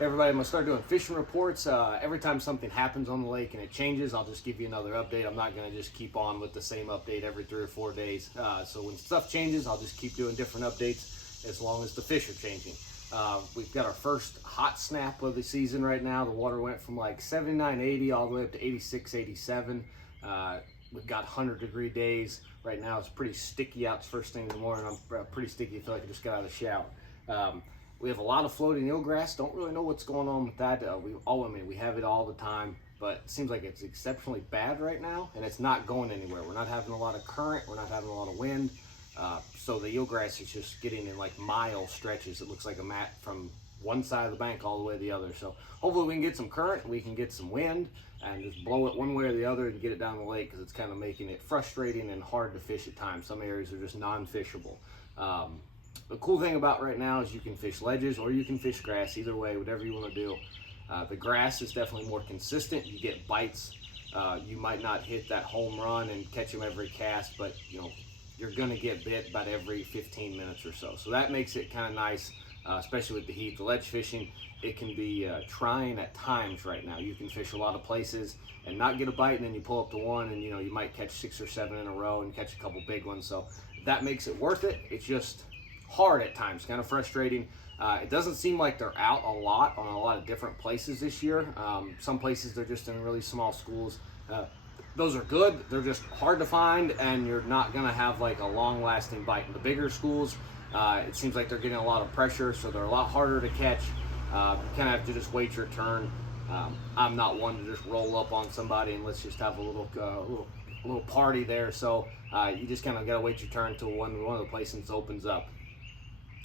Hey everybody, I'm going to start doing fishing reports. Every time something happens on the lake and it changes, I'll just give you another update. I'm not going to just keep on with the same update every 3 or 4 days. So when stuff changes, I'll just keep doing different updates as long as the fish are changing. We've got our first hot snap of the season right now. The water went from like 79, 80 all the way up to 86, 87. We've got 100-degree days. Right now it's pretty sticky out. It's first thing in the morning. I'm pretty sticky. I feel like I just got out of the shower. We have a lot of floating eelgrass. Don't really know what's going on with that. We have it all the time, but it seems like it's exceptionally bad right now, and it's not going anywhere. We're not having a lot of current. We're not having a lot of wind. So the eelgrass is just getting in like mile stretches. It looks like a mat from one side of the bank all the way to the other. So hopefully we can get some current, we can get some wind, and just blow it one way or the other and get it down the lake, because it's kind of making it frustrating and hard to fish at times. Some areas are just non-fishable. The cool thing about right now is you can fish ledges or you can fish grass, either way, whatever you want to do. The grass is definitely more consistent. You get bites. You might not hit that home run and catch them every cast, but you're going to get bit about every 15 minutes or so. So that makes it kind of nice, especially with the heat. The ledge fishing, it can be trying at times right now. You can fish a lot of places and not get a bite, and then you pull up to one and you might catch 6 or 7 in a row and catch a couple big ones. So that makes it worth it. It's just hard at times, kind of frustrating. It doesn't seem like they're out a lot on a lot of different places this year. Some places they're just in really small schools. Those are good. They're just hard to find, and you're not going to have like a long-lasting bite. In the bigger schools, it seems like they're getting a lot of pressure, so they're a lot harder to catch. You kind of have to just wait your turn. I'm not one to just roll up on somebody and let's just have a little party there. So you just kind of got to wait your turn until one of the places opens up.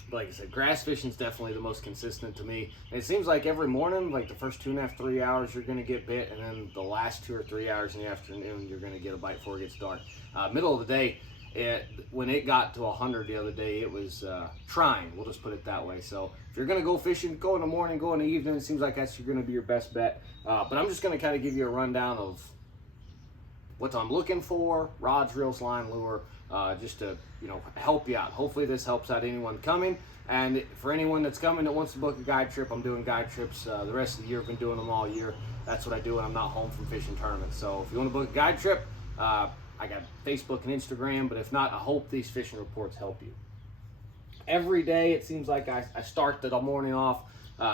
But like I said, grass fishing is definitely the most consistent to me. And it seems like every morning, like the first 2.5, 3 hours, you're going to get bit, and then the last 2 or 3 hours in the afternoon, you're going to get a bite before it gets dark. Middle of the day, when it got to 100 the other day, it was trying. We'll just put it that way. So if you're going to go fishing, go in the morning, go in the evening. It seems like that's going to be your best bet. But I'm just going to kind of give you a rundown of what I'm looking for, rods, reels, line, lure, just to help you out. Hopefully this helps out anyone coming, and for anyone that's coming that wants to book a guide trip, I'm doing guide trips the rest of the year. I've been doing them all year. That's what I do when I'm not home from fishing tournaments. So if you want to book a guide trip, I got Facebook and Instagram, but if not, I hope these fishing reports help you. Every day it seems like I start the morning off.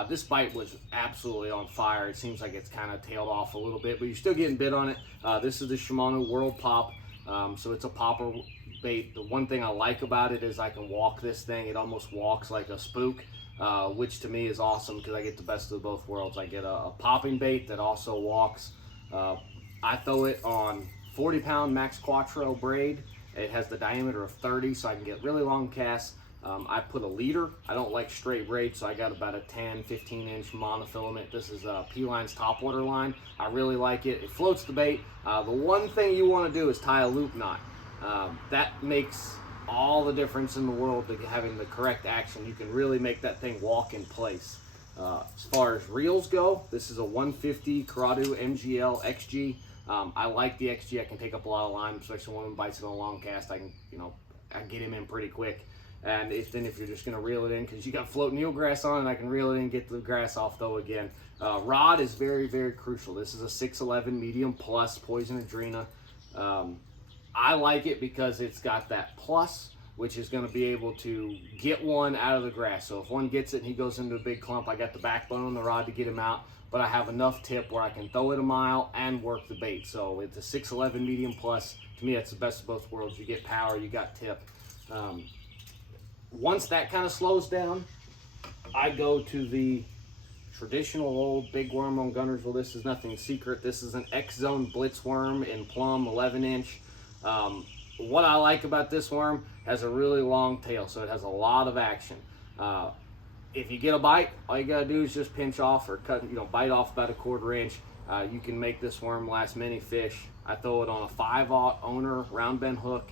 This bite was absolutely on fire. It seems like it's kind of tailed off a little bit, but you're still getting bit on it. This is the Shimano World Pop, so it's a popper bait. The one thing I like about it is I can walk this thing. It almost walks like a spook, which to me is awesome because I get the best of both worlds. I get a popping bait that also walks. I throw it on 40-pound Max Quattro braid. It has the diameter of 30, so I can get really long casts. I put a leader. I don't like straight braid, so I got about a 10, 15-inch monofilament. This is P-Line's topwater line. I really like it. It floats the bait. The one thing you want to do is tie a loop knot. That makes all the difference in the world to having the correct action. You can really make that thing walk in place. As far as reels go, this is a 150 Karadu MGL XG. I like the XG. I can take up a lot of line, especially when one bites it on a long cast. I can get him in pretty quick. And if you're just going to reel it in, because you got floating eelgrass on it, I can reel it in, get the grass off though again. Rod is very, very crucial. This is a 611 medium plus Poison Adrena. I like it because it's got that plus, which is going to be able to get one out of the grass. So if one gets it and he goes into a big clump, I got the backbone on the rod to get him out, but I have enough tip where I can throw it a mile and work the bait. So it's a 611 medium plus. To me, that's the best of both worlds. You get power, you got tip. Once that kind of slows down, I go to the traditional old big worm on Guntersville. This is nothing secret. This is an X-Zone Blitz worm in plum, 11-inch. What I like about this worm, has a really long tail, so it has a lot of action. If you get a bite, all you gotta do is just pinch off or cut, bite off about a 1/4 inch. You can make this worm last many fish. I throw it on a 5/0 owner round bend hook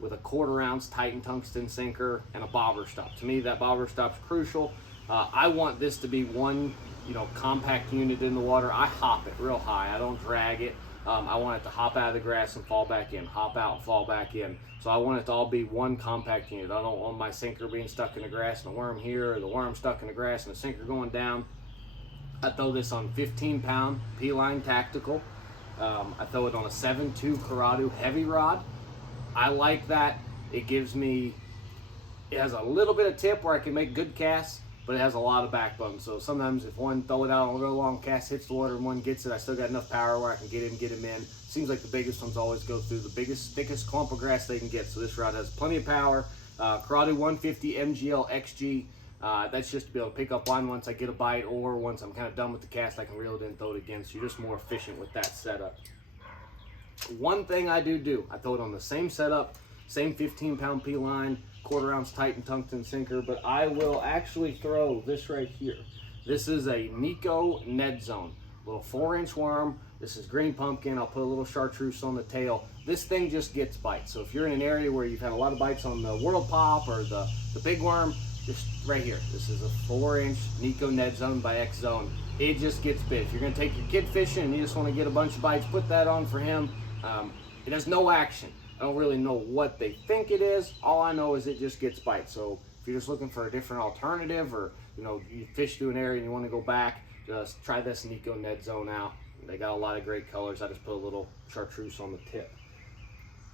with a 1/4 ounce Titan tungsten sinker and a bobber stop. To me, that bobber stop's crucial. I want this to be one, compact unit in the water. I hop it real high. I don't drag it. I want it to hop out of the grass and fall back in, hop out and fall back in. So I want it to all be one compact unit. I don't want my sinker being stuck in the grass and a worm here, or the worm stuck in the grass and the sinker going down. I throw this on 15-pound P-line tactical. I throw it on a 7.2 Karadu heavy rod. I like that. It has a little bit of tip where I can make good casts, but it has a lot of backbone. So sometimes if one throw it out on a real long cast, hits the water, and one gets it, I still got enough power where I can get him in. Seems like the biggest ones always go through the biggest, thickest clump of grass they can get. So this rod has plenty of power. Karadu 150 MGL XG. That's just to be able to pick up line once I get a bite, or once I'm kind of done with the cast, I can reel it in and throw it again. So you're just more efficient with that setup. One thing I do, I throw it on the same setup, same 15-pound P-line, 1/4 ounce Titan tungsten sinker, but I will actually throw this right here. This is a Nico Ned Zone, little 4-inch worm. This is green pumpkin. I'll put a little chartreuse on the tail. This thing just gets bites. So if you're in an area where you've had a lot of bites on the World Pop or the big worm, just right here. This is a 4-inch Nico Ned Zone by X Zone. It just gets bit. If you're gonna take your kid fishing and you just wanna get a bunch of bites, put that on for him. It has no action. I don't really know what they think it is. All I know is it just gets bites. So if you're just looking for a different alternative, or you fish through an area and you want to go back, just try this Nico Ned Zone out. They got a lot of great colors. I just put a little chartreuse on the tip.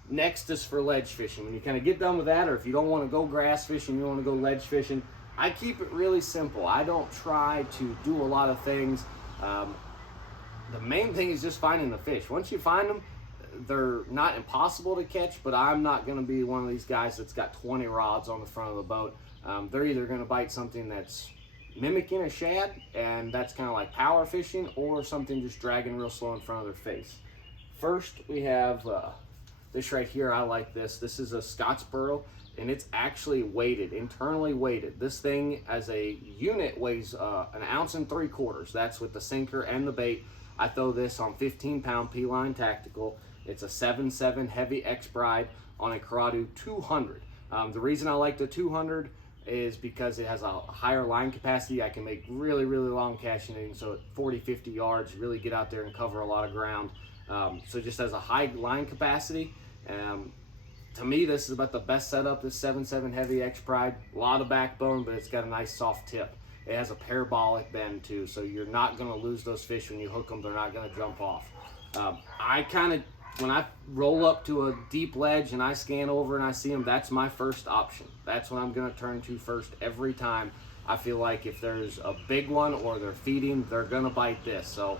Next is for ledge fishing. When you kind of get done with that, or if you don't want to go grass fishing, you want to go ledge fishing, I keep it really simple. I don't try to do a lot of things. The main thing is just finding the fish. Once you find them, they're not impossible to catch, but I'm not going to be one of these guys that's got 20 rods on the front of the boat. They're either going to bite something that's mimicking a shad, and that's kind of like power fishing, or something just dragging real slow in front of their face. First, we have this right here. I like this. This is a Scottsboro, and it's actually weighted, internally weighted. This thing as a unit weighs 1.75 ounces. That's with the sinker and the bait. I throw this on 15-pound P-line tactical. It's a 7.7 heavy X-Bride on a Karadu 200. The reason I like the 200 is because it has a higher line capacity. I can make really, really long casting, so at 40, 50 yards, really get out there and cover a lot of ground. So it just has a high line capacity. To me, this is about the best setup, this 7.7 heavy X-Bride. A lot of backbone, but it's got a nice soft tip. It has a parabolic bend too, so you're not gonna lose those fish when you hook them. They're not gonna jump off. When I roll up to a deep ledge and I scan over and I see them, that's my first option. That's what I'm gonna turn to first every time. I feel like if there's a big one or they're feeding, they're gonna bite this. So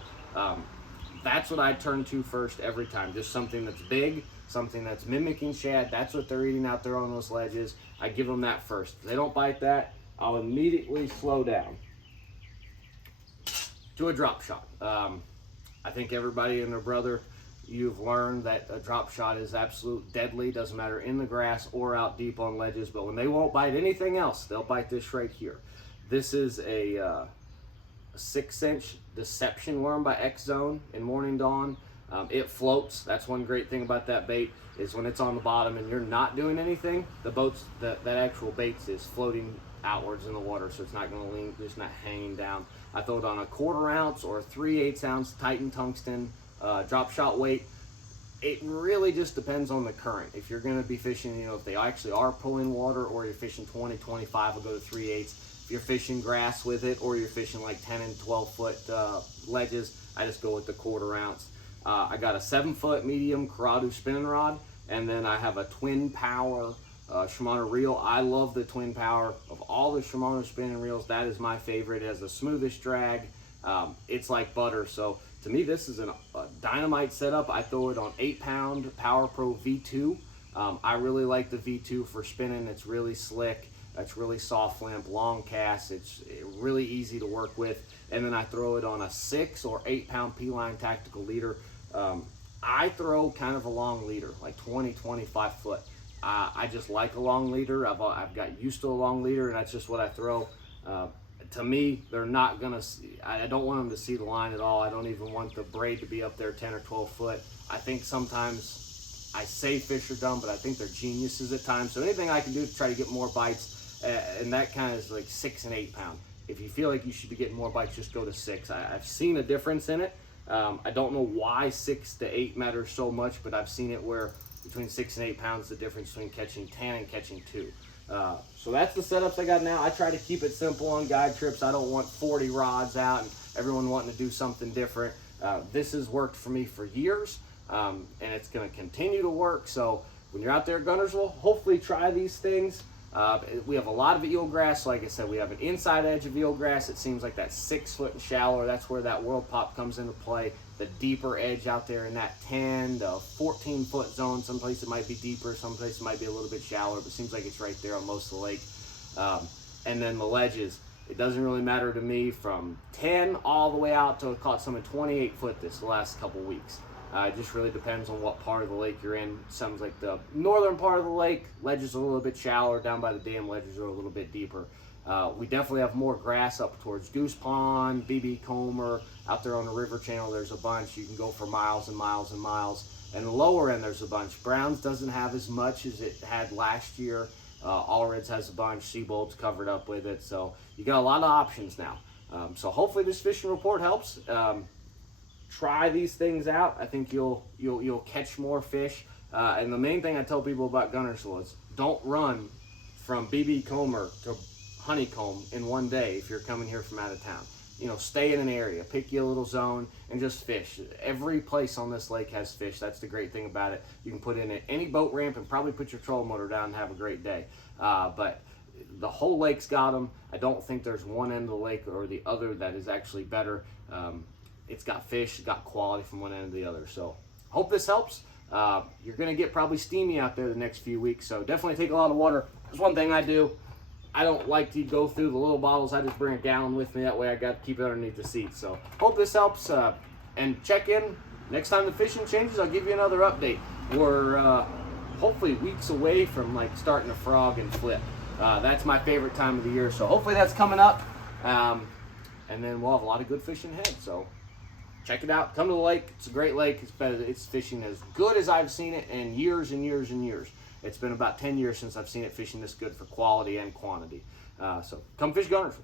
that's what I turn to first every time. Just something that's big, something that's mimicking shad. That's what they're eating out there on those ledges. I give them that first. If they don't bite that, I'll immediately slow down to a drop shot. I think everybody and their brother, you've learned that a drop shot is absolute deadly. Doesn't matter in the grass or out deep on ledges, but when they won't bite anything else, they'll bite this right here. This is a 6-inch Deception worm by X Zone in Morning Dawn. It floats. That's one great thing about that bait, is when it's on the bottom and you're not doing anything, that actual bait is floating outwards in the water, so it's not going to lean, just not hanging down. I throw it on a 1/4 ounce or 3/8 ounce Titan tungsten drop shot weight. It really just depends on the current. If you're going to be fishing, if they actually are pulling water, or you're fishing 20, 25, will go to 3/8. If you're fishing grass with it, or you're fishing like 10 and 12 foot ledges, I just go with the 1/4 ounce. I got a 7-foot medium Karadu spinning rod, and then I have a twin power Shimano reel. I love the twin power of all the Shimano spinning reels. That is my favorite. It has the smoothest drag. It's like butter. So to me, this is a dynamite setup. I throw it on 8-pound Power Pro V2. I really like the V2 for spinning. It's really slick. It's really soft limp, long cast. It's really easy to work with. And then I throw it on a 6 or 8-pound P-line tactical leader. I throw kind of a long leader, like 20, 25 foot. I just like a long leader. I've got used to a long leader, and that's just what I throw. To me, they're not gonna see, I don't want them to see the line at all. I don't even want the braid to be up there 10 or 12 foot. I think sometimes I say fish are dumb, but I think they're geniuses at times. So anything I can do to try to get more bites, and that kind of is like 6 and 8 pound. If you feel like you should be getting more bites, just go to 6. I've seen a difference in it. I don't know why 6 to 8 matters so much, but I've seen it where between 6 and 8 pounds, the difference between catching 10 and catching 2. So that's the setups I got now. I try to keep it simple on guide trips. I don't want 40 rods out and everyone wanting to do something different. This has worked for me for years, and it's going to continue to work. So when you're out there at Guntersville, hopefully try these things. We have a lot of eelgrass. Like I said, we have an inside edge of eelgrass. It seems like that's 6 foot and shallower. That's where that world pop comes into play. The deeper edge out there in that 10 to 14 foot zone. Some places it might be deeper, some places it might be a little bit shallower, but it seems like it's right there on most of the lake. And then the ledges, it doesn't really matter to me from 10 all the way out to caught some at 28 foot this last couple weeks. It just really depends on what part of the lake you're in. Sounds like the northern part of the lake, ledges are a little bit shallower. Down by the dam, ledges are a little bit deeper. We definitely have more grass up towards Goose Pond, BB Comer. Out there on the river channel, there's a bunch. You can go for miles and miles and miles. And the lower end, there's a bunch. Browns doesn't have as much as it had last year. Allreds has a bunch. Seabold's covered up with it. So you got a lot of options now. So hopefully this fishing report helps. Try these things out. I think you'll catch more fish. And the main thing I tell people about Guntersville is don't run from BB Comer to Honeycomb in one day if you're coming here from out of town. You know, stay in an area, pick you a little zone, and just fish. Every place on this lake has fish. That's the great thing about it. You can put in at any boat ramp and probably put your trolling motor down and have a great day. But the whole lake's got them. I don't think there's one end of the lake or the other that is actually better. It's got fish, it's got quality from one end to the other. So hope this helps. You're going to get probably steamy out there the next few weeks, so definitely take a lot of water. There's one thing I do. I don't like to go through the little bottles. I just bring a gallon with me. That way I got to keep it underneath the seat. So hope this helps. And check in. Next time the fishing changes, I'll give you another update. We're hopefully weeks away from like starting to frog and flip. That's my favorite time of the year. So hopefully that's coming up. And then we'll have a lot of good fishing ahead. So check it out. Come to the lake. It's a great lake. It's fishing as good as I've seen it in years and years and years. It's been about 10 years since I've seen it fishing this good for quality and quantity. So come fish Guntersville.